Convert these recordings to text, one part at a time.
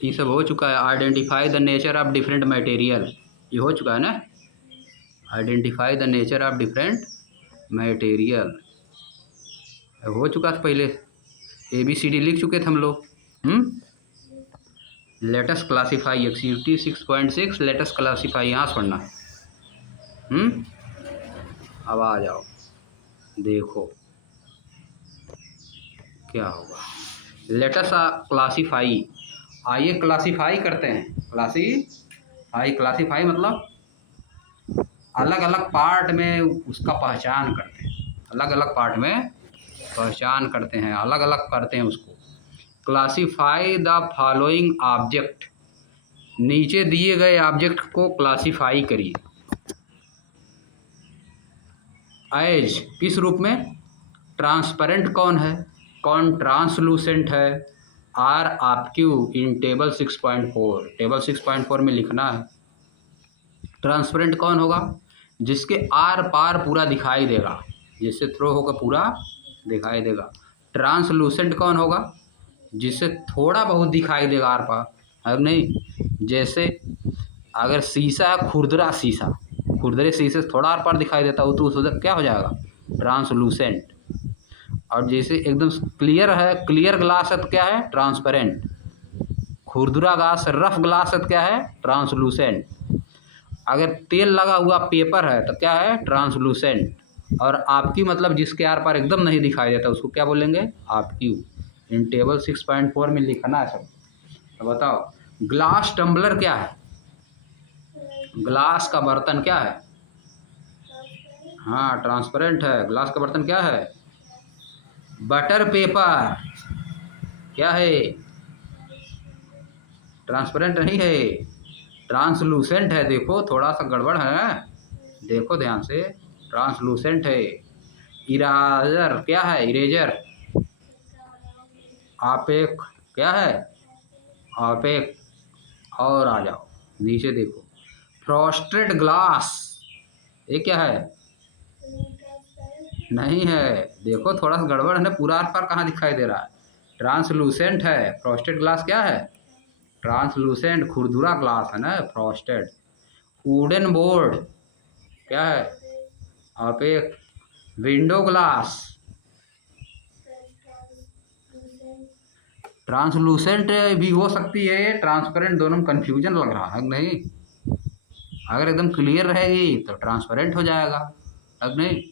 ये सब हो चुका है। Identify the nature of different material, ये हो चुका है ना। Identify the nature of different material हो चुका था पहले। ABCD लिख चुके थे हम लोग। Let's classify activity 6.6 let's classify यहाँ से पढ़ना है। अब आ जाओ, देखो क्या होगा। लेटस क्लासीफाई, आइए क्लासीफाई करते हैं। क्लासीफाई मतलब अलग अलग पार्ट में उसका पहचान करते हैं, अलग अलग पार्ट में पहचान करते हैं, अलग अलग करते हैं उसको। क्लासीफाई द फॉलोइंग ऑब्जेक्ट, नीचे दिए गए ऑब्जेक्ट को क्लासीफाई करिए। एज, किस रूप में? ट्रांसपेरेंट कौन है, कौन ट्रांसलूसेंट है? आर ऑब्क्यू इन टेबल 6.4, टेबल 6.4 में लिखना है। ट्रांसपेरेंट कौन होगा? जिसके आर पार पूरा दिखाई देगा, जिससे थ्रो होकर पूरा दिखाई देगा। ट्रांसलूसेंट कौन होगा? जिससे थोड़ा बहुत दिखाई देगा आर पार, है नहीं? जैसे अगर शीशा है, खुरदरा शीशा, खुरदरे शीशे से थोड़ा आर पार दिखाई देता हो तो उस क्या हो जाएगा? ट्रांसलूसेंट। और जैसे एकदम क्लियर है, क्लियर ग्लास है तो क्या है? ट्रांसपेरेंट। खुरदुरा ग्लास, रफ ग्लास है तो क्या है? ट्रांसलूसेंट। अगर तेल लगा हुआ पेपर है तो क्या है? ट्रांसलूसेंट। और आपकी मतलब जिसके आर पार एकदम नहीं दिखाई देता उसको क्या बोलेंगे? आपक्यू। इन टेबल 6.4 में लिखना है सब। तो बताओ, ग्लास टम्बलर क्या है? ग्लास का बर्तन क्या है? हाँ, ट्रांसपेरेंट है। ग्लास का बर्तन क्या है? बटर पेपर क्या है? ट्रांसपेरेंट नहीं है, ट्रांसलूसेंट है। देखो थोड़ा सा गड़बड़ है, देखो ध्यान से, ट्रांसलूसेंट है। इरेजर क्या है? इरेजर। आपेक क्या है? आपेक। और आ जाओ नीचे देखो, फ्रॉस्टेड ग्लास, ये क्या है? नहीं है, देखो थोड़ा सा गड़बड़ है ना, पूरा आर पार कहाँ दिखाई दे रहा है? ट्रांसलूसेंट है। फ्रॉस्टेड ग्लास क्या है? ट्रांसलूसेंट। खुरदुरा ग्लास है ना फ्रॉस्टेड। वुडन बोर्ड क्या है? ऑपेक। विंडो ग्लास ट्रांसलूसेंट भी हो सकती है, ट्रांसपेरेंट, दोनों में कन्फ्यूजन लग रहा है नहीं? अगर एकदम क्लियर रहेगी तो ट्रांसपेरेंट हो जाएगा, अब नहीं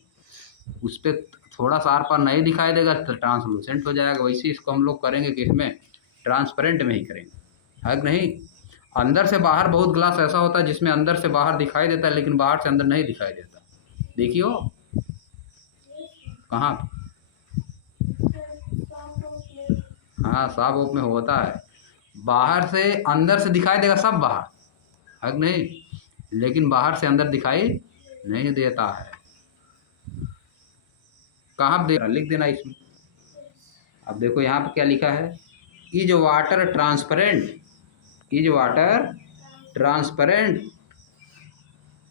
उस पर थोड़ा सा आर पार नहीं दिखाई देगा तो ट्रांसलूसेंट हो जाएगा। वैसे इसको हम लोग करेंगे कि इसमें ट्रांसपेरेंट में ही करेंगे, है नहीं? अंदर से बाहर बहुत ग्लास ऐसा होता है जिसमें अंदर से बाहर दिखाई देता है लेकिन बाहर से अंदर नहीं दिखाई देता। देखियो कहाँ? हाँ, साफ ओप में होता है, बाहर से अंदर से दिखाई देगा सब बाहर, है नहीं? लेकिन बाहर से अंदर दिखाई नहीं देता है। कहाँ दे लिख देना इसमें। अब देखो यहाँ पर क्या लिखा है, is water transparent, is water transparent,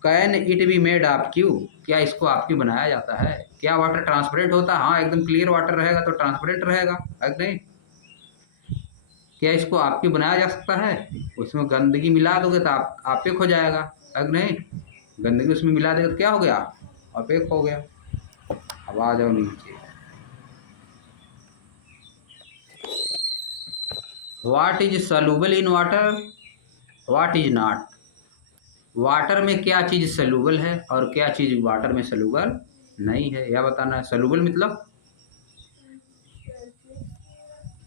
can it be made opaque, क्या इसको ऑब्क्यू बनाया जाता है? क्या वाटर ट्रांसपेरेंट होता है? हाँ, एकदम क्लियर वाटर रहेगा तो ट्रांसपेरेंट रहेगा, है नहीं? क्या इसको ऑब्क्यू बनाया जा सकता है? उसमें गंदगी मिला दोगे तो ऑपेक हो जाएगा, है नहीं? गंदगी उसमें मिला देगा तो क्या हो गया? ऑपेक हो गया। अब आ जाओ नीचे, what is soluble in water, what is not. Water में क्या चीज़ सॉल्युबल है और क्या चीज़ वाटर में सॉल्युबल नहीं है, यह बताना है। सॉल्युबल मतलब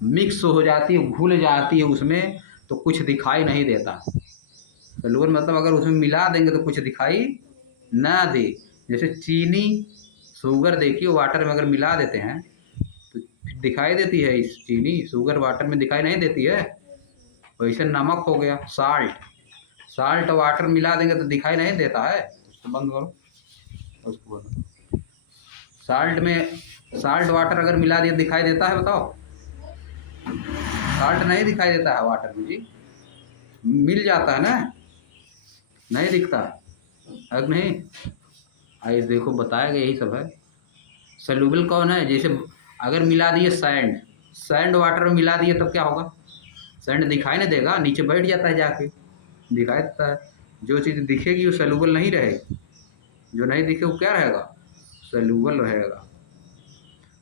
मिक्स हो जाती है, घुल जाती है उसमें तो कुछ दिखाई नहीं देता। सॉल्युबल मतलब अगर उसमें मिला देंगे तो कुछ दिखाई ना दे। जैसे चीनी, शुगर, देखिए वाटर में अगर मिला देते हैं तो दिखाई देती है, इस चीनी शुगर वाटर में दिखाई नहीं देती है। वैसे नमक हो गया, साल्ट, साल्ट वाटर मिला देंगे तो दिखाई नहीं देता है। उसको बंद करो, उसको बंद। साल्ट में, साल्ट वाटर अगर मिला दिया दिखाई देता है? बताओ, साल्ट नहीं दिखाई देता है वाटर में जी, मिल जाता है ना, नहीं दिखता है नहीं? आइए देखो बताया गया यही सब है। सॉल्युबल कौन है? जैसे अगर मिला दिए सैंड, सैंड वाटर में मिला दिए तब क्या होगा? सैंड दिखाई नहीं देगा, नीचे बैठ जाता है जाके, दिखाई देता है। जो चीज़ दिखेगी वो सॉल्यूबल नहीं रहेगी, जो नहीं दिखे वो क्या रहेगा, सॉल्यूबल रहेगा।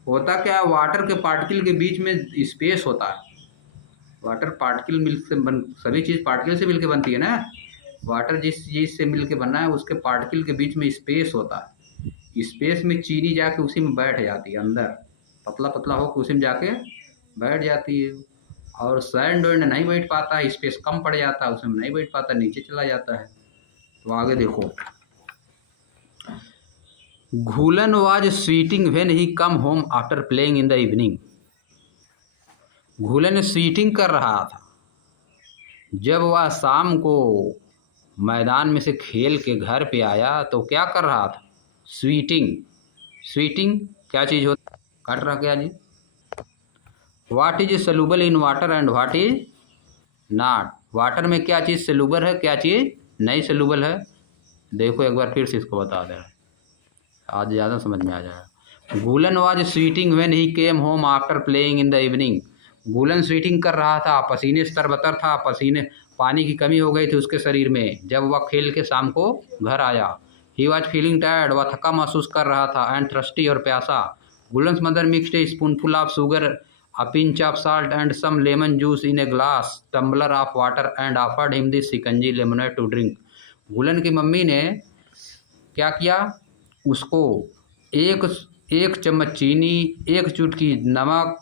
होता क्या है, वाटर के पार्टिकल के बीच में स्पेस होता है। वाटर पार्टिकल मिल से बन, सभी चीज़ पार्टिकल से मिलके बनती है ना। वाटर जिस चीज़ से मिलके बना है उसके पार्टिकल के बीच में स्पेस होता है। स्पेस में चीनी जाके उसी में बैठ जाती है, अंदर पतला पतला होकर उसी में जाके बैठ जाती है। और सैंड वैंड नहीं बैठ पाता है, स्पेस कम पड़ जाता है, उसमें नहीं बैठ पाता, नीचे चला जाता है। तो आगे देखो, Ghulan was sweating when he come home after playing in the evening. Ghulan sweating कर रहा था जब वह शाम को मैदान में से खेल के घर पे आया तो क्या कर रहा था, स्वीटिंग। स्वीटिंग क्या चीज़ होती, काट रहा क्या जी। What is soluble in water and what is not. Water में क्या चीज़ सलूबल है, क्या चीज़ नहीं सलूबल है। देखो एक बार फिर से इसको बता दे रहा है, आज ज़्यादा समझ में आ जाएगा। Gulan was sweating when he came home after playing in the evening. Gulan sweating कर रहा था, पसीने से तरबतर था, पसीने पानी की कमी हो गई थी उसके शरीर में जब वह खेल के शाम को घर आया। ही वॉज फीलिंग टायर्ड, वह थका महसूस कर रहा था, एंड थ्रस्टी और प्यासा। Gulan's mother mixed a spoonful of sugar, a pinch of salt and some lemon juice in a glass tumbler of water and offered him this shikanji lemonade to drink. Gulan की mummy ने क्या किया, उसको एक एक चम्मच चीनी, एक चुटकी नमक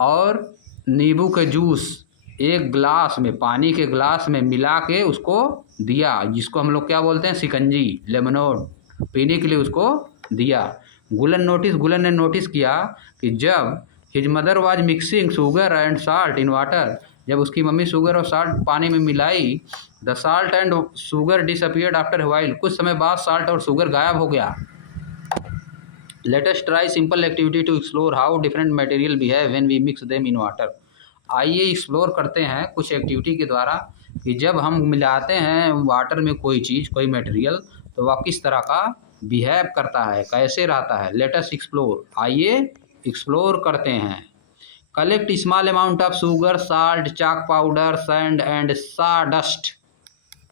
और नींबू के जूस एक गिलास में, पानी के गिलास में मिला के उसको दिया, जिसको हम लोग क्या बोलते हैं, शिकंजी, लेमनोड, पीने के लिए उसको दिया। गुलन ने नोटिस किया कि जब his mother was mixing sugar and salt in water, जब उसकी मम्मी शुगर और साल्ट पानी में मिलाई, the salt and sugar disappeared after while, कुछ समय बाद साल्ट और शुगर गायब हो गया। Let us try simple activity to explore how different material behave when we mix them in water। आइए एक्सप्लोर करते हैं कुछ एक्टिविटी के द्वारा कि जब हम मिलाते हैं वाटर में कोई चीज़, कोई मटेरियल, तो वह किस तरह का बिहेव करता है, कैसे रहता है। लेट अस एक्सप्लोर, आइए एक्सप्लोर करते हैं। Collect small amount of sugar, salt, chalk powder, sand and sawdust.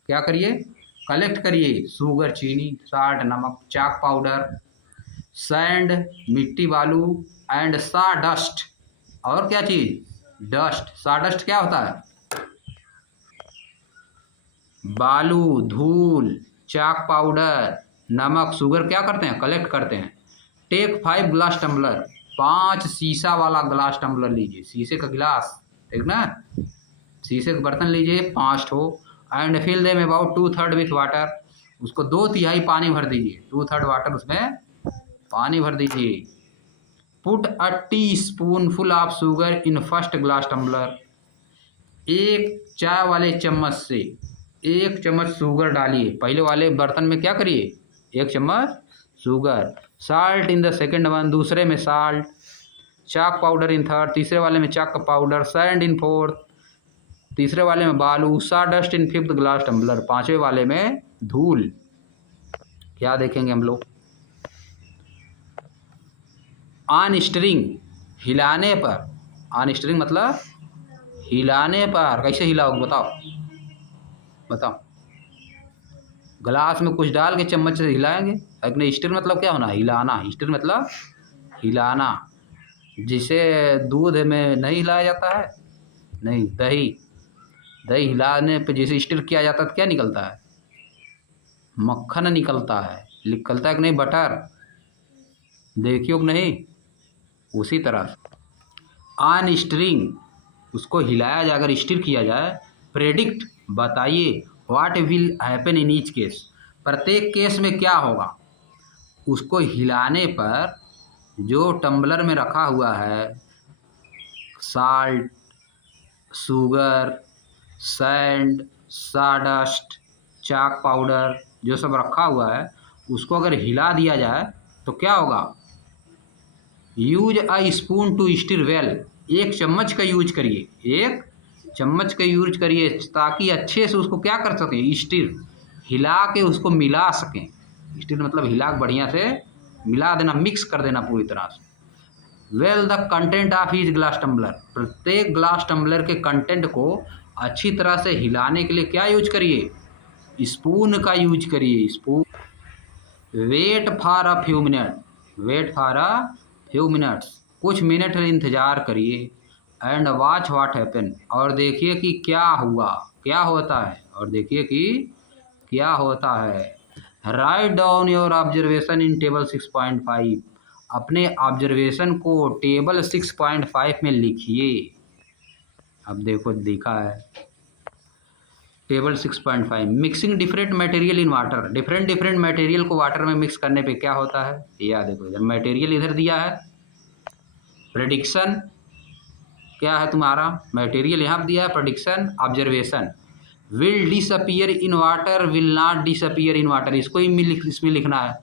क्या करिए, कलेक्ट करिए शुगर चीनी, साल्ट नमक, चाक पाउडर सैंड मिट्टी बालू, एंड सॉडस्ट और क्या चीज़, डस्ट। सॉडस्ट क्या होता है, बालू, धूल, चाक पाउडर, नमक, शुगर क्या करते हैं, कलेक्ट करते हैं। टेक 5 ग्लास टम्बलर, 5 शीशा वाला ग्लास टम्बलर लीजिए, शीशे का गिलास, ठीक ना, शीशे का बर्तन लीजिए 5 ठो, and fill them about 2/3 with water, उसको 2/3 पानी भर दीजिए, 2/3 वाटर उसमें पानी भर दीजिए। Put a teaspoonful of sugar in first glass tumbler, एक चाय वाले चम्मच से 1 चम्मच शुगर डालिए, पहले वाले बर्तन में क्या करिए, 1 चम्मच sugar. Salt in the second one, दूसरे में salt. Chalk powder in third, तीसरे वाले में चाक का पाउडर। सैंड इन फोर्थ, तीसरे वाले में बालू। Sawdust in fifth glass tumbler, 5वें वाले में धूल। क्या देखेंगे हम लोग, ऑन स्ट्रिंग, हिलाने पर, ऑन स्ट्रिंग मतलब हिलाने पर, कैसे हिलाओगे बताओ, बताओ, गिलास में कुछ डाल के चम्मच से हिलाएंगे, लेकिन स्टिर मतलब क्या होना, हिलाना, स्टिर मतलब हिलाना, जिसे दूध में नहीं हिलाया जाता है, नहीं, दही, दही हिलाने पे जैसे स्टिर किया जाता है तो क्या निकलता है, मक्खन निकलता है, निकलता है कि नहीं, बटर, देखियो कि नहीं, उसी तरह ऑन स्ट्रिंग, उसको हिलाया जाए, अगर स्टिर किया जाए। प्रेडिक्ट, बताइए, what will happen in each case, प्रत्येक केस में क्या होगा। उसको हिलाने पर जो टम्बलर में रखा हुआ है salt, sugar, sand, sawdust, chalk powder, जो सब रखा हुआ है, उसको अगर हिला दिया जाए तो क्या होगा, use a spoon to stir well, 1 चम्मच का यूज करिए, 1 चम्मच का यूज करिए, ताकि अच्छे से उसको क्या कर सकें, स्टिर हिला के उसको मिला सकें। स्टिर मतलब हिला के बढ़िया से मिला देना, मिक्स कर देना पूरी तरह से। Well the content of each glass tumbler, प्रत्येक ग्लास टम्बलर के कंटेंट को अच्छी तरह से हिलाने के लिए क्या यूज करिए, स्पून का यूज करिए, spoon. Wait for a few minute, wait for a few minutes, कुछ मिनट इंतजार करिए। एंड वॉच व्हाट हैपन, और देखिए कि क्या हुआ, क्या होता है, और देखिए कि क्या होता है। Write down your observation in table 6.5, अपने ऑब्जर्वेशन को टेबल 6.5 में लिखिए। अब देखो लिखा है table 6.5, mixing different material in water, different different material को वाटर में मिक्स करने पे क्या होता है, या देखो इधर मटेरियल इधर दिया है, प्रेडिक्शन क्या है तुम्हारा, मटेरियल यहाँ दिया है, prediction observation. Will disappear in water, will not disappear in water, इसको ही इसमें लिखना है।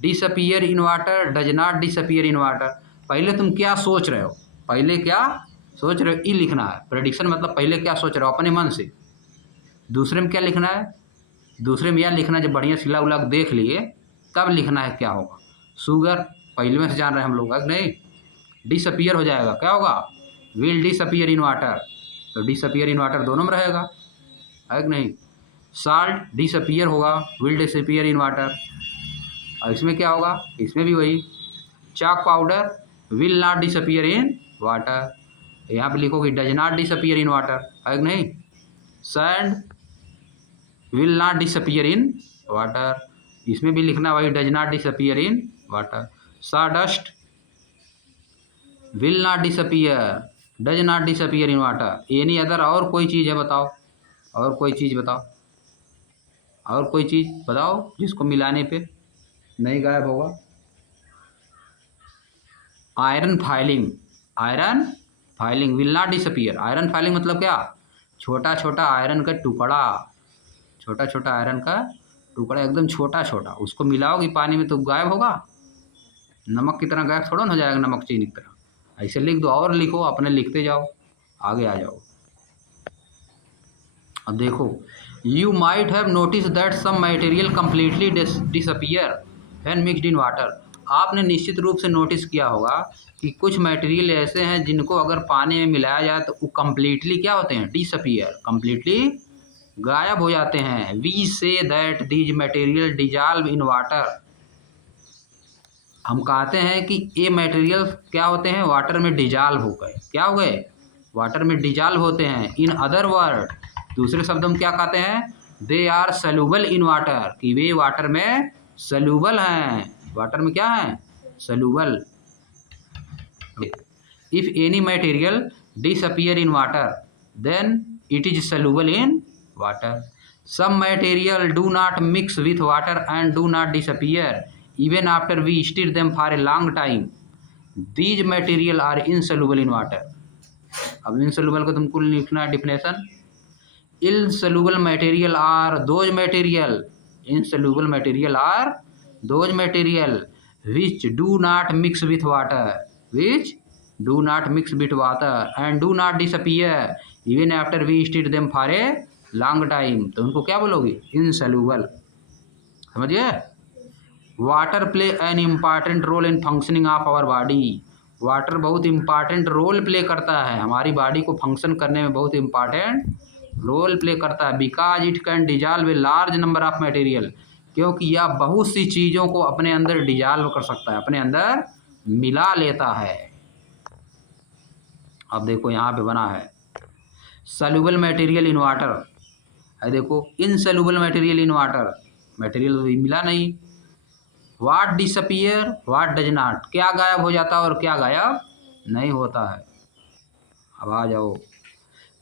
Disappear in water, does not disappear in water. पहले तुम क्या सोच रहे हो, पहले क्या सोच रहे हो, ई लिखना है। प्रेडिक्शन मतलब पहले क्या सोच रहे हो अपने मन से। दूसरे में क्या लिखना है, दूसरे में यह लिखना है जब बढ़िया सिला उला देख लिए तब लिखना है क्या होगा। शुगर पहले में से जान रहे हैं हम लोग, नहीं डिसअपियर हो जाएगा, क्या होगा, विल डिसअपियर इन वाटर, तो डिसअपियर इन वाटर दोनों में रहेगा, है कि नहीं। साल्ट डिसअपियर होगा, विल डिसअपियर इन वाटर, और इसमें क्या होगा, इसमें भी वही। Chalk powder will not disappear in water, यहाँ पे लिखोगे does not disappear in water, है कि नहीं। Sand will not disappear in water, इसमें भी लिखना वही does not disappear in water. Sawdust will not disappear, does not disappear in water. Any other, और कोई चीज़ है बताओ, और कोई चीज़ बताओ, और कोई चीज़ बताओ जिसको मिलाने पे नहीं गायब होगा। Iron filing, iron filing will not disappear. Iron filing मतलब क्या, छोटा छोटा आयरन का टुकड़ा, छोटा छोटा आयरन का टुकड़ा एकदम छोटा छोटा, उसको मिलाओगी पानी में तो गायब होगा, नमक की तरह गायब थोड़ा ना हो जाएगा, नमक चीनी की तरह। ऐसे लिख दो, और लिखो, अपने लिखते जाओ, आगे आ जाओ। अब देखो, you might have notice that some material completely disappear when mixed in water. आपने निश्चित रूप से नोटिस किया होगा कि कुछ मटेरियल ऐसे हैं जिनको अगर पानी में मिलाया जाए तो वो कम्प्लीटली क्या होते हैं, डिसअपियर, कम्प्लीटली गायब हो जाते हैं। We say that these material dissolve in water, हम कहते हैं कि ये मटेरियल क्या होते हैं, वाटर में डिजॉल्व हो गए, क्या हो गए, वाटर में डिजॉल्व होते हैं। इन अदर वर्ड, दूसरे शब्द हम क्या कहते हैं, they are soluble in water, कि वे वाटर में सल्यूबल हैं, वाटर में क्या है, soluble. If any material disappear in water then it is soluble in water. Some material do not mix with water and do not disappear even after we stir them for a long time, these material are insoluble in water। अब insoluble को तुमको लिखना है definition. insoluble material are those material, insoluble material are those material which do not mix with water, which do not mix with water and do not disappear even after we stir them for a long time, तो उनको क्या बोलोगे, insoluble, समझिए। Water play an important role in functioning of our body, water बहुत important role play करता है, हमारी body को फंक्शन करने में बहुत इम्पॉर्टेंट रोल प्ले करता है। Because it can dissolve a large number of material, क्योंकि यह बहुत सी चीज़ों को अपने अंदर डिजॉल्व कर सकता है, अपने अंदर मिला लेता है। अब देखो यहाँ पे बना है सल्यूबल मटेरियल इन वाटर, है देखो इनसल्यूबल मटेरियल इन वाटर, मटेरियल तो मिला नहीं। वाट डिसअपियर वाट डज नॉट, क्या गायब हो जाता है और क्या गायब नहीं होता है। अब आ जाओ,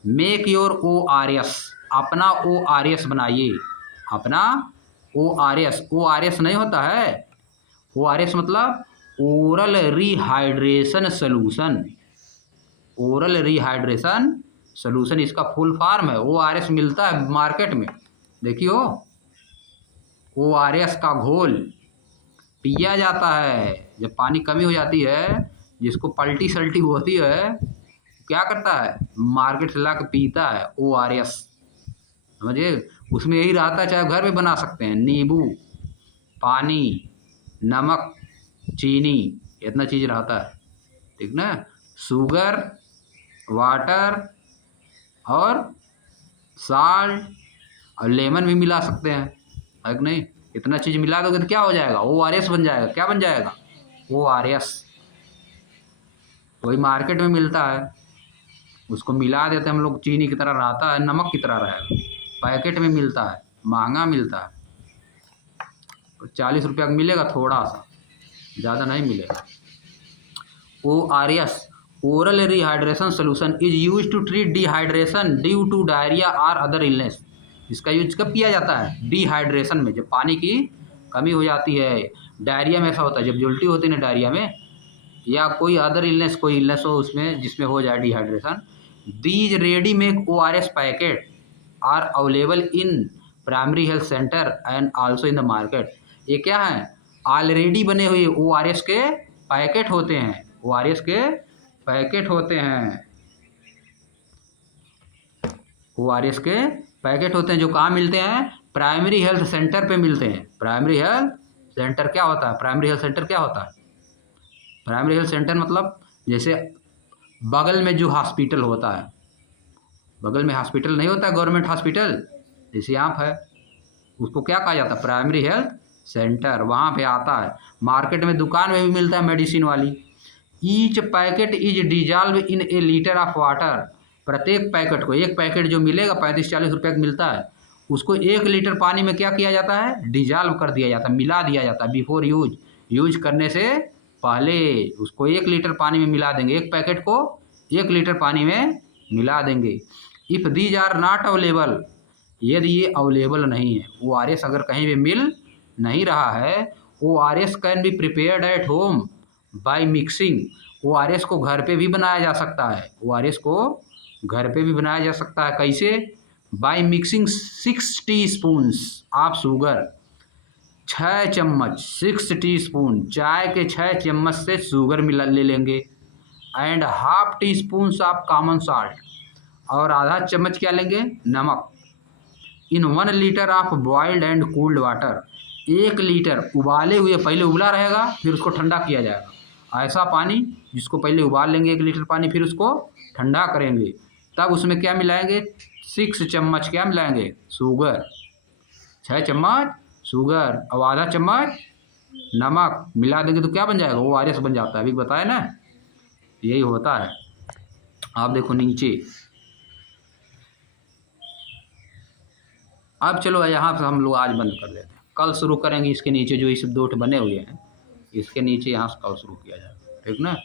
make your O R S, अपना ओ आर एस बनाइए, अपना O R S. O R S नहीं होता है, ओ आर एस मतलब oral rehydration solution, oral rehydration solution इसका फुल फॉर्म है। ओ आर एस मिलता है मार्केट में, देखियो ओ आर एस का घोल पिया जाता है जब पानी कमी हो जाती है, जिसको पल्टी सल्टी होती है, क्या करता है, मार्केट से ला के पीता है ओ आर एस, समझे। उसमें यही रहता है, चाहे घर में बना सकते हैं, नींबू, पानी, नमक, चीनी, इतना चीज़ रहता है। ठीक ना। शुगर, वाटर और साल्ट और लेमन भी मिला सकते हैं, है कि नहीं। इतना चीज़ मिला दोगे तो क्या हो जाएगा, ORS बन जाएगा। क्या बन जाएगा, ORS। वही मार्केट में मिलता है, उसको मिला देते हैं हम लोग, चीनी की तरह रहता है, नमक की तरह रहेगा। पैकेट में मिलता है, महंगा मिलता है, 40 रुपया का मिलेगा, थोड़ा सा, ज़्यादा नहीं मिलेगा। ORS oral rehydration solution is use to treat dehydration due to diarrhoea और अदर इलनेस। इसका यूज कब किया जाता है, डिहाइड्रेशन में, जब पानी की कमी हो जाती है। डायरिया में ऐसा होता है, जब उल्टी होती है ना डायरिया में, या कोई अदर इलनेस, कोई इलनेस हो उसमें जिसमें हो जाए dehydration. These ready make ORS packet are available in primary health centre and also in the market. ये क्या है, ऑलरेडी बने हुए ORS के पैकेट होते हैं, ORS के पैकेट होते हैं, ORS के पैकेट होते हैं, जो कहाँ मिलते हैं, प्राइमरी हेल्थ सेंटर पे मिलते हैं। प्राइमरी हेल्थ सेंटर क्या होता है, प्राइमरी हेल्थ सेंटर क्या होता है, प्राइमरी हेल्थ सेंटर मतलब जैसे बगल में जो हॉस्पिटल होता है, बगल में हॉस्पिटल नहीं होता है, गवर्नमेंट हॉस्पिटल, जैसे यहाँ है, उसको क्या कहा जाता है, प्राइमरी हेल्थ सेंटर, वहाँ पे आता है। मार्केट में, दुकान में भी मिलता है मेडिसिन वाली। Each packet is dissolve in A litre of water. प्रत्येक पैकेट को, एक पैकेट जो मिलेगा 35-40 रुपये का मिलता है, उसको 1 लीटर पानी में क्या किया जाता है, डिजॉल्व कर दिया जाता है, मिला दिया जाता है। बिफोर यूज, यूज करने से पहले उसको 1 लीटर पानी में मिला देंगे, एक पैकेट को 1 लीटर पानी में मिला देंगे। If these are not available, यदि ये अवेलेबल नहीं है, ORS अगर कहीं भी मिल नहीं रहा है, ORS can be prepared at home by mixing. ORS को घर पे भी बनाया जा सकता है, ORS को घर पे भी बनाया जा सकता है। कैसे, by mixing 6 teaspoons of sugar, 6 चम्मच, 6 टीस्पून, चाय के 6 चम्मच से शुगर मिला ले लेंगे। And half tea spoon of common salt, और आधा चम्मच क्या लेंगे, नमक। इन 1 litre of boiled and cooled water, 1 litre उबाले हुए, पहले उबला रहेगा फिर उसको ठंडा किया जाएगा। ऐसा पानी जिसको पहले उबाल लेंगे 1 लीटर पानी, फिर उसको ठंडा करेंगे, तब उसमें क्या मिलाएंगे, 6 चम्मच क्या मिलाएंगे, शुगर, 6 चम्मच शुगर और आधा चम्मच नमक मिला देंगे तो क्या बन जाएगा, ORS बन जाता है। अभी बताया ना, यही होता है। आप देखो नीचे, अब चलो यहाँ से हम लोग आज बंद कर देते हैं, कल शुरू करेंगे इसके नीचे, जो इस 2 बने हुए हैं, इसके नीचे यहाँ से कल शुरू किया जाएगा, ठीक ना।